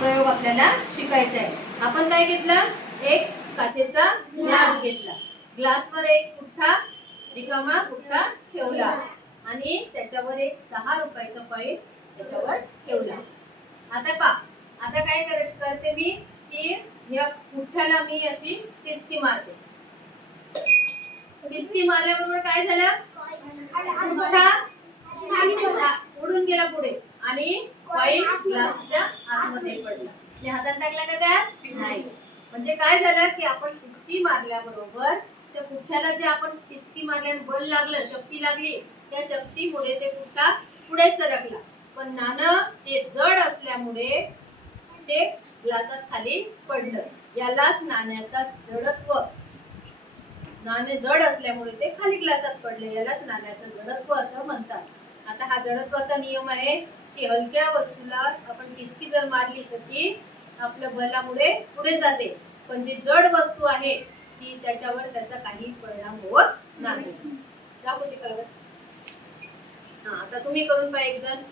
प्रयोग आपल्याला शिकायचा आहे. आपण काय घेतलं? एक काचेचा ग्लास घेतला. ग्लासवर एक पुठ्ठा, रिकामा पुठ्ठा ठेवला आणि त्याच्यावर एक 10 रुपयाचा कॉइन त्याच्यावर ठेवला. आता काय करते मी की या पुठ्ठ्याला मी अशी टिचकी मारते. टिचकी मारल्याबरोबर काय झालं? पुठ्ठा उडून गेला पुढे आणि कॉइन ग्लासच्या आतमध्ये पडला. मी हातात टाकला का त्यात? नाही. म्हणजे काय झालं की आपण टिचकी मारल्याबरोबर त्या पुठ्ठ्याला जे आपण टिचकी मारल्याने बल लागलं, शक्ती लागली, त्या शक्तीमुळे ते पुठ्ठा पुढे सरकला. पण नाणं ते जड असल्यामुळे ते ग्लासात खाली पडलं. यालाच नाण्याचा जडत्व. नाणे जड असल्यामुळे ते खाली ग्लासात पडले. यालाच नाण्याचं जडत्व असं म्हणतात. आता हा जडत्वाचा नियम आहे की हलक्या वस्तूला आपण टिचकी जर मारली तर ती आपल्या बलामुळे पुढे जाते, पण जी जड वस्तू आहे ती त्याच्यावर त्याचा काही परिणाम होत नाही. दाखवते का? आता तुम्ही करून पहा एक जण.